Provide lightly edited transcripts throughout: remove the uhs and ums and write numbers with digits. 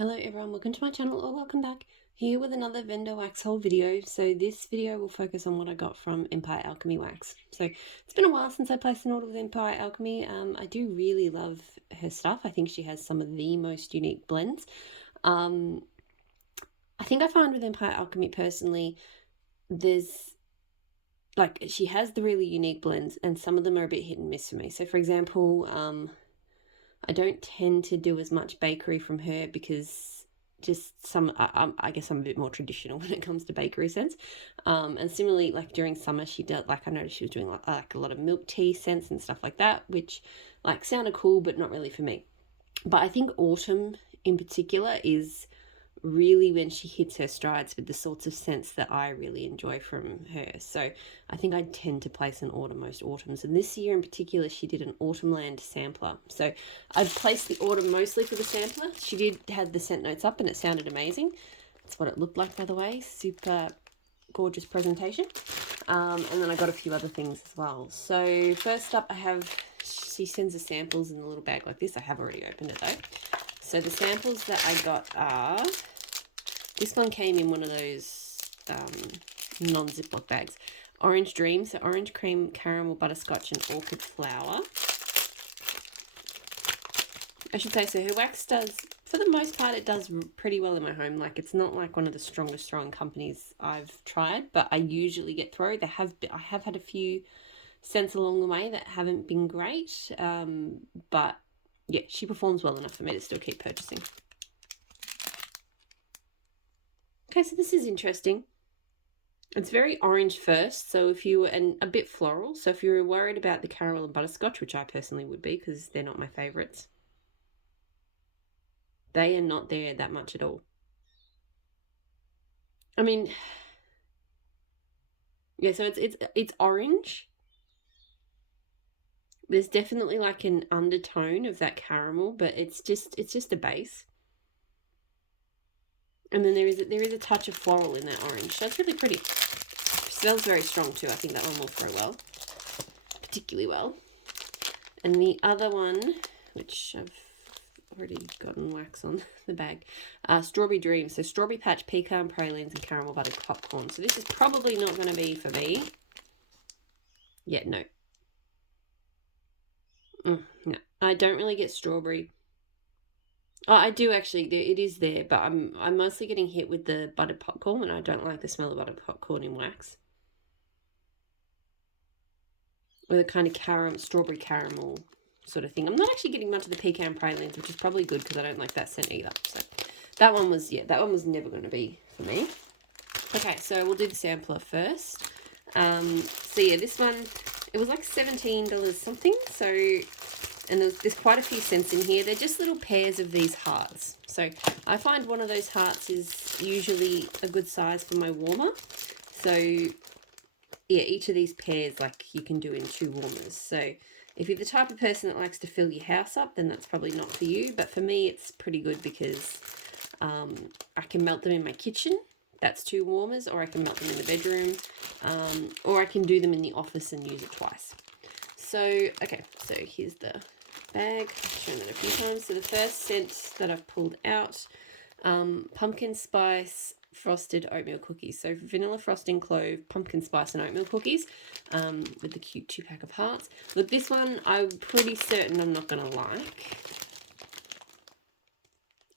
Hello everyone, welcome to my channel or welcome back. Here with another vendor wax haul video. So this video will focus on what I got from Empire Alchemy wax. So it's been a while since I placed an order with Empire Alchemy. I do really love her stuff. I think she has some of the most unique blends. I think I find with Empire Alchemy personally, she has the really unique blends and some of them are a bit hit and miss for me. So for example, I don't tend to do as much bakery from her because I guess I'm a bit more traditional when it comes to bakery scents. And similarly, like during summer, she did, I noticed she was doing like a lot of milk tea scents and stuff like that, which like sounded cool, but not really for me. But I think autumn in particular is really when she hits her strides with the sorts of scents that I really enjoy from her. So I think I tend to place an order most autumns. And this year in particular, she did an Autumnland sampler. So I've placed the order mostly for the sampler. She did have the scent notes up and it sounded amazing. That's what it looked like, by the way. Super gorgeous presentation. And then I got a few other things as well. So first up, she sends the samples in a little bag like this. I have already opened it though. So the samples that I got are, this one came in one of those non-Ziploc bags. Orange Dream, so orange cream, caramel, butterscotch and orchid flower. I should say, so her wax does, for the most part, it does pretty well in my home. Like, it's not like one of the strongest throwing companies I've tried, but I usually get through. I have had a few scents along the way that haven't been great, but yeah, she performs well enough for me to still keep purchasing. Okay, so this is interesting. It's very orange first, so and a bit floral. So if you were worried about the caramel and butterscotch, which I personally would be because they're not my favourites, they are not there that much at all. I mean, yeah, so it's orange. There's definitely like an undertone of that caramel, but it's just a base. And then there is a touch of floral in that orange. So it's really pretty. It smells very strong too. I think that one will throw well. Particularly well. And the other one, which I've already gotten wax on the bag, Strawberry Dream. So Strawberry Patch, Pecan Pralines and Caramel Buttered Popcorn. So this is probably not going to be for me. Yeah, no. No, I don't really get strawberry. Oh, I do actually. It is there, but I'm mostly getting hit with the buttered popcorn, and I don't like the smell of buttered popcorn in wax. Or the kind of strawberry caramel sort of thing. I'm not actually getting much of the pecan pralines, which is probably good because I don't like that scent either. So that one was never going to be for me. Okay, so we'll do the sampler first. So yeah, this one, it was like $17 something. So, and there's quite a few scents in here. They're just little pairs of these hearts. So I find one of those hearts is usually a good size for my warmer. So yeah, each of these pairs, like, you can do in 2 warmers. So if you're the type of person that likes to fill your house up, then that's probably not for you. But for me, it's pretty good because I can melt them in my kitchen. That's 2 warmers, or I can melt them in the bedroom, or I can do them in the office and use it twice. So, okay, so here's the bag. I've shown that a few times. So the first scent that I've pulled out, pumpkin spice frosted oatmeal cookies. So vanilla frosting, clove, pumpkin spice and oatmeal cookies, with the cute 2-pack of hearts. Look, this one I'm pretty certain I'm not going to like.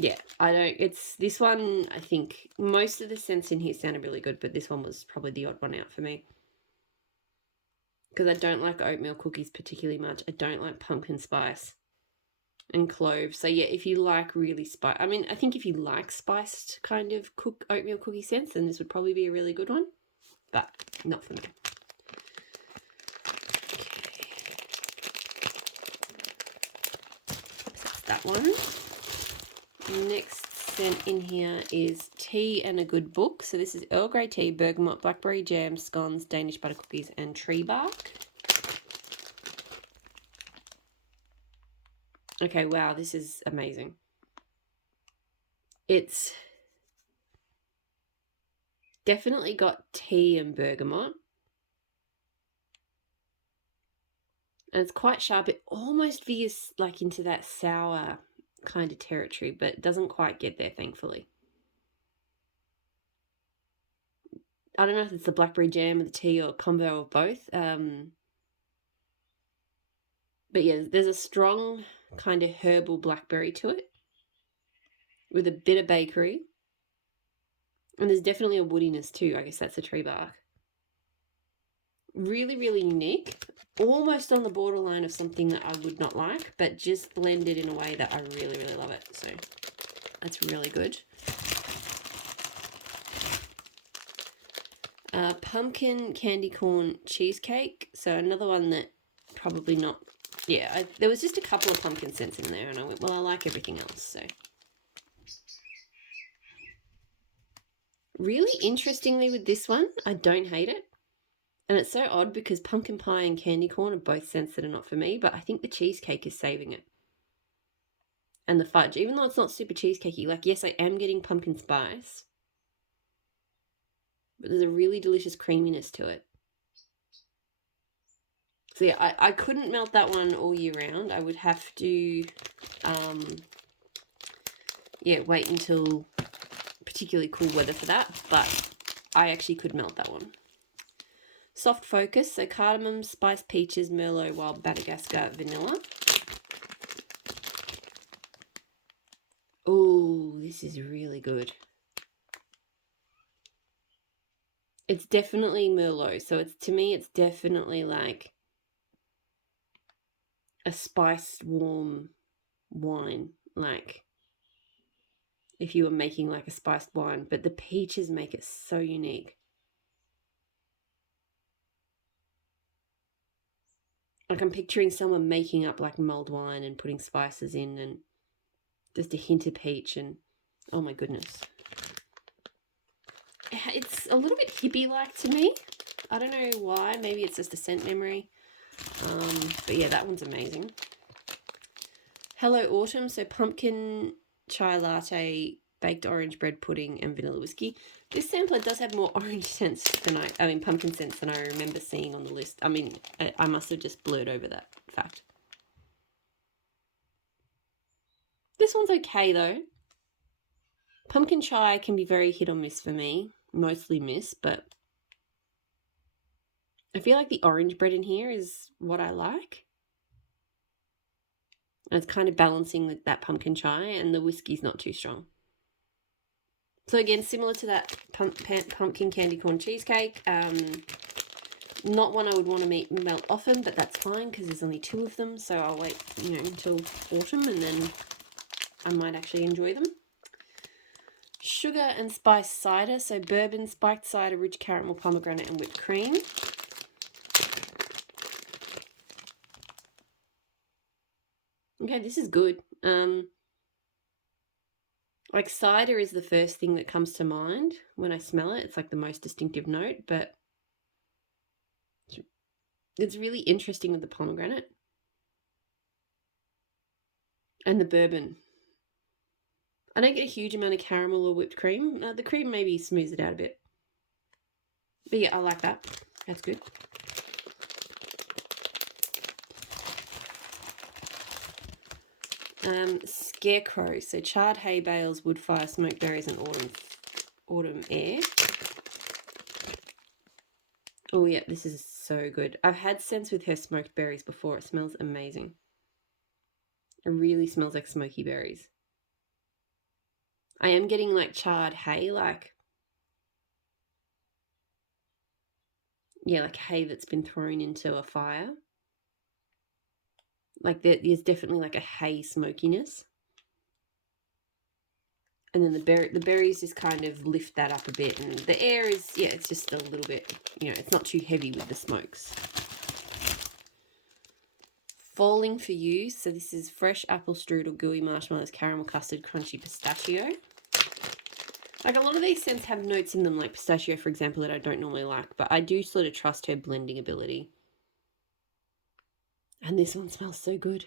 Yeah, this one, I think most of the scents in here sounded really good, but this one was probably the odd one out for me. Because I don't like oatmeal cookies particularly much. I don't like pumpkin spice and clove. So yeah, if you like really I think if you like spiced kind of oatmeal cookie scents, then this would probably be a really good one. But not for me. Okay. So that's that one. Next scent in here is Tea and a Good Book. So this is Earl Grey tea, bergamot, blackberry jam, scones, Danish butter cookies, and tree bark. Okay, wow, this is amazing. It's definitely got tea and bergamot. And it's quite sharp. It almost veers like into that sour kind of territory, but it doesn't quite get there, thankfully. I don't know if it's the blackberry jam or the tea or a combo of both. But yeah, there's a strong kind of herbal blackberry to it with a bit of bakery. And there's definitely a woodiness too. I guess that's a tree bark. Really, really unique. Almost on the borderline of something that I would not like, but just blended in a way that I really, really love it. So that's really good. Pumpkin candy corn cheesecake. So another one that probably not... Yeah, there was just a couple of pumpkin scents in there, and I went, well, I like everything else, so... Really interestingly with this one, I don't hate it. And it's so odd because pumpkin pie and candy corn are both scents that are not for me, but I think the cheesecake is saving it. And the fudge, even though it's not super cheesecakey, like, yes, I am getting pumpkin spice, but there's a really delicious creaminess to it. So yeah, I couldn't melt that one all year round. I would have to, wait until particularly cool weather for that, but I actually could melt that one. Soft focus, so cardamom, spiced peaches, Merlot, wild Madagascar, vanilla. Oh, this is really good. It's definitely Merlot, so to me it's definitely like a spiced warm wine, like if you were making like a spiced wine, but the peaches make it so unique. Like I'm picturing someone making up like mulled wine and putting spices in and just a hint of peach, and oh my goodness. It's a little bit hippie-like to me. I don't know why. Maybe it's just a scent memory. But yeah, that one's amazing. Hello Autumn, so pumpkin chai latte, baked orange bread pudding, and vanilla whiskey. This sampler does have more orange scents than pumpkin scents than I remember seeing on the list. I mean, I must have just blurred over that fact. This one's okay though. Pumpkin chai can be very hit or miss for me. Mostly miss, but I feel like the orange bread in here is what I like. And it's kind of balancing with that pumpkin chai, and the whiskey's not too strong. So again, similar to that pumpkin candy corn cheesecake. Not one I would want to melt often, but that's fine because there's only 2 of them. So I'll wait, until autumn, and then I might actually enjoy them. Sugar and spice cider, so bourbon, spiked cider, rich caramel, pomegranate, and whipped cream. Okay, this is good. Like cider is the first thing that comes to mind when I smell it. It's like the most distinctive note, but it's really interesting with the pomegranate and the bourbon. I don't get a huge amount of caramel or whipped cream. The cream maybe smooths it out a bit. But yeah, I like that. That's good. Scarecrow. So charred hay bales, wood fire, smoked berries, and autumn air. Oh yeah, this is so good. I've had scents with her smoked berries before. It smells amazing. It really smells like smoky berries. I am getting like charred hay, like hay that's been thrown into a fire. Like there's definitely like a hay smokiness. And then the berries just kind of lift that up a bit. And the air is, it's just a little bit, it's not too heavy with the smokes. Falling for You. So this is fresh apple strudel, gooey marshmallows, caramel custard, crunchy pistachio. Like a lot of these scents have notes in them, like pistachio, for example, that I don't normally like, but I do sort of trust her blending ability. And this one smells so good.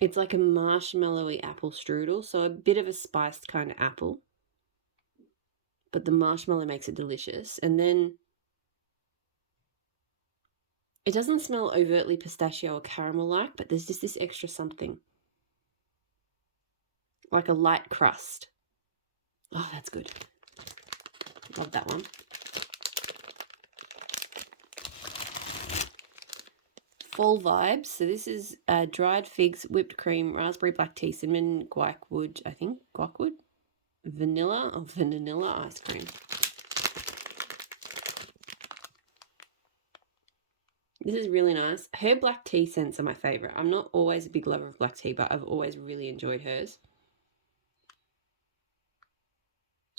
It's like a marshmallowy apple strudel, so a bit of a spiced kind of apple. But the marshmallow makes it delicious. And then It doesn't smell overtly pistachio or caramel-like, but there's just this extra something. Like a light crust. Oh, that's good. Love that one. Fall vibes. So this is dried figs, whipped cream, raspberry black tea, cinnamon, guaiac I think. Guaiac vanilla or vanilla ice cream. This is really nice. Her black tea scents are my favourite. I'm not always a big lover of black tea, but I've always really enjoyed hers.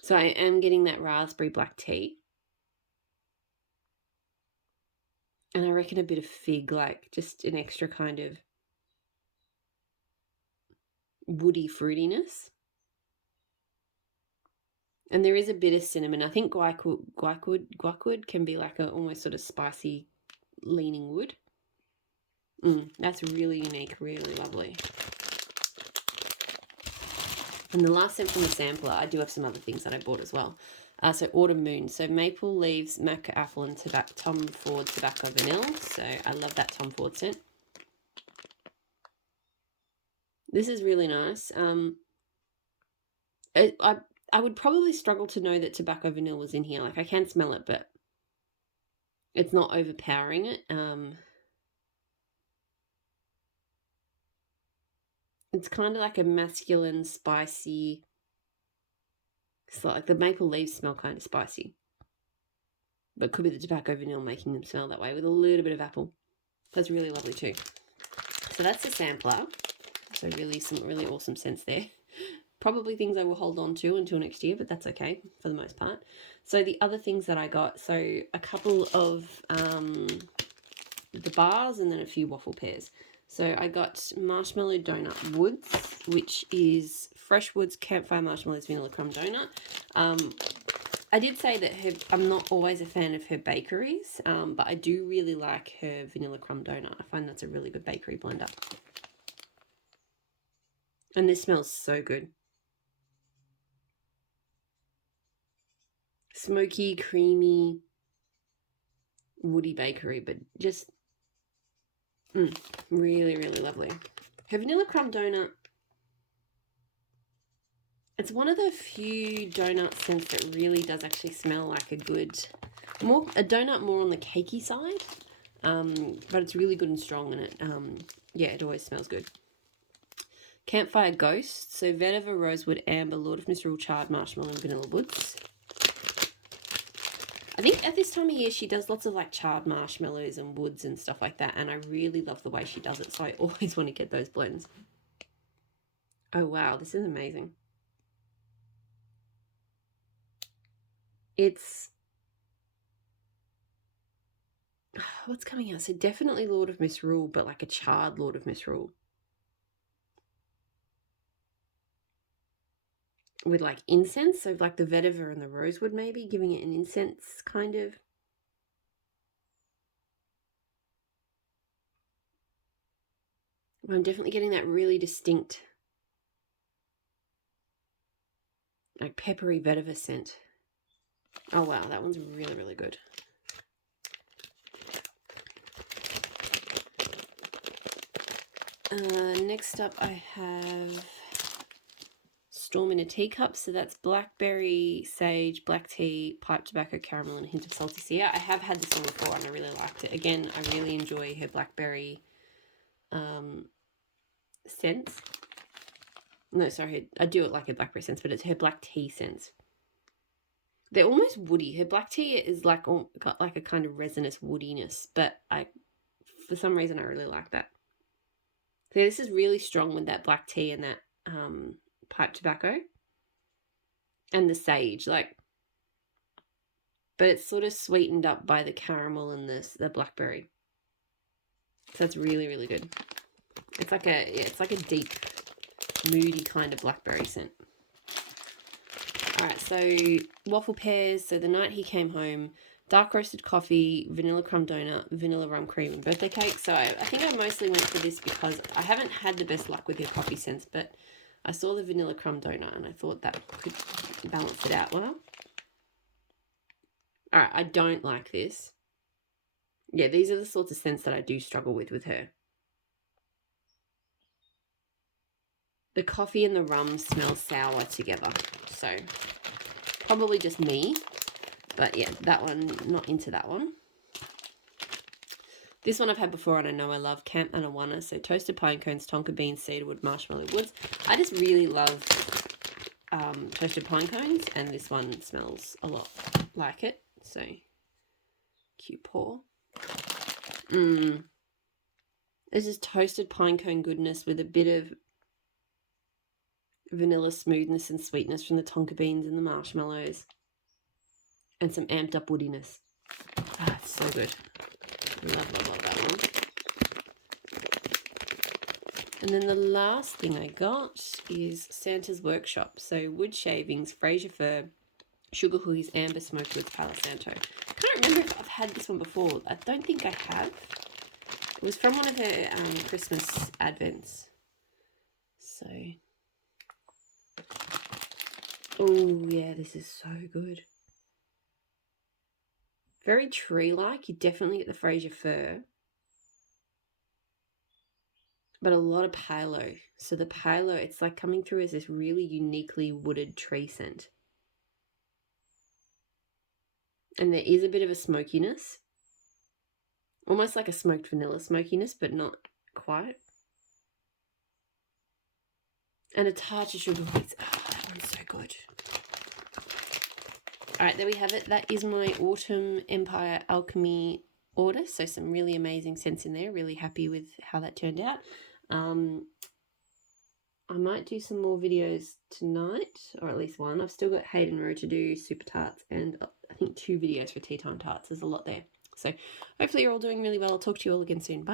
So I am getting that raspberry black tea. And I reckon a bit of fig, like just an extra kind of woody fruitiness. And there is a bit of cinnamon. I think guaiac can be like a almost sort of spicy leaning wood. That's really unique, really lovely. And the last scent from the sampler, I do have some other things that I bought as well. So Autumn Moon. So maple leaves, maca apple, and Tom Ford tobacco vanilla. So I love that Tom Ford scent. This is really nice. I would probably struggle to know that tobacco vanilla was in here. Like I can smell it, but it's not overpowering it. It's kind of like a masculine, spicy. It's like the maple leaves smell kind of spicy. But could be the tobacco vanilla making them smell that way with a little bit of apple. That's really lovely too. So that's the sampler. So really some really awesome scents there. Probably things I will hold on to until next year, but that's okay for the most part. So the other things that I got, so a couple of the bars and then a few waffle pairs. So I got Marshmallow Donut Woods, which is Fresh Woods Campfire Marshmallows Vanilla Crumb Donut. I did say that I'm not always a fan of her bakeries, but I do really like her Vanilla Crumb Donut. I find that's a really good bakery blender. And this smells so good. Smoky, creamy, woody bakery, but just really, really lovely. Her Vanilla Crumb Donut, it's one of the few donut scents that really does actually smell like a donut more on the cakey side, but it's really good and strong, and it always smells good. Campfire Ghost, so vetiver, rosewood, amber, Lord of Misrule, charred marshmallow, and vanilla woods. I think at this time of year she does lots of like charred marshmallows and woods and stuff like that, and I really love the way she does it, so I always want to get those blends. Oh wow, this is amazing. It's what's coming out? So definitely Lord of Misrule, but like a charred Lord of Misrule. With like incense, so like the vetiver and the rosewood maybe, giving it an incense kind of. I'm definitely getting that really distinct like peppery vetiver scent. Oh wow, that one's really, really good. Next up I have Storm in a Teacup. So that's blackberry, sage, black tea, pipe tobacco, caramel, and a hint of salty sea. I have had this one before and I really liked it. Again, I really enjoy her blackberry scents. No, sorry, I do like her blackberry scents, but it's her black tea scents. They're almost woody. Her black tea is got like a kind of resinous woodiness, but for some reason I really like that. So this is really strong with that black tea and that pipe tobacco and the sage, but it's sort of sweetened up by the caramel and the blackberry. So that's really, really good. It's like a deep, moody kind of blackberry scent. All right, so waffle pears. So the night he came home, dark roasted coffee, vanilla crumb donut, vanilla rum cream, and birthday cake. So I think I mostly went for this because I haven't had the best luck with your coffee scents, but I saw the vanilla crumb donut and I thought that could balance it out well. All right, I don't like this. Yeah, these are the sorts of scents that I do struggle with her. The coffee and the rum smell sour together, so probably just me. But yeah, that one, not into that one. This one I've had before and I know I love, Camp Anawana. So toasted pine cones, tonka beans, cedarwood, marshmallow woods. I just really love toasted pine cones, and this one smells a lot like it. So cute pour. This is toasted pine cone goodness with a bit of vanilla smoothness and sweetness from the tonka beans and the marshmallows, and some amped up woodiness. Ah, it's so good. Love that one. And then the last thing I got is Santa's Workshop. So wood shavings, Fraser fir, sugar hoodies, amber smoked woods, Palo Santo. I can't remember if I've had this one before. I don't think I have. It was from one of her Christmas advents. So, oh yeah, this is so good. Very tree-like. You definitely get the Fraser fir, but a lot of palo. So the palo, it's like coming through as this really uniquely wooded tree scent. And there is a bit of a smokiness. Almost like a smoked vanilla smokiness, but not quite. And a touch of sugar beets. Oh, that one's so good. All right, there we have it. That is my Autumn Empire Alchemy order. So some really amazing scents in there. Really happy with how that turned out. I might do some more videos tonight, or at least one. I've still got Hayden Row to do, super tarts, and I think 2 videos for tea time tarts. There's a lot there. So hopefully you're all doing really well. I'll talk to you all again soon. Bye.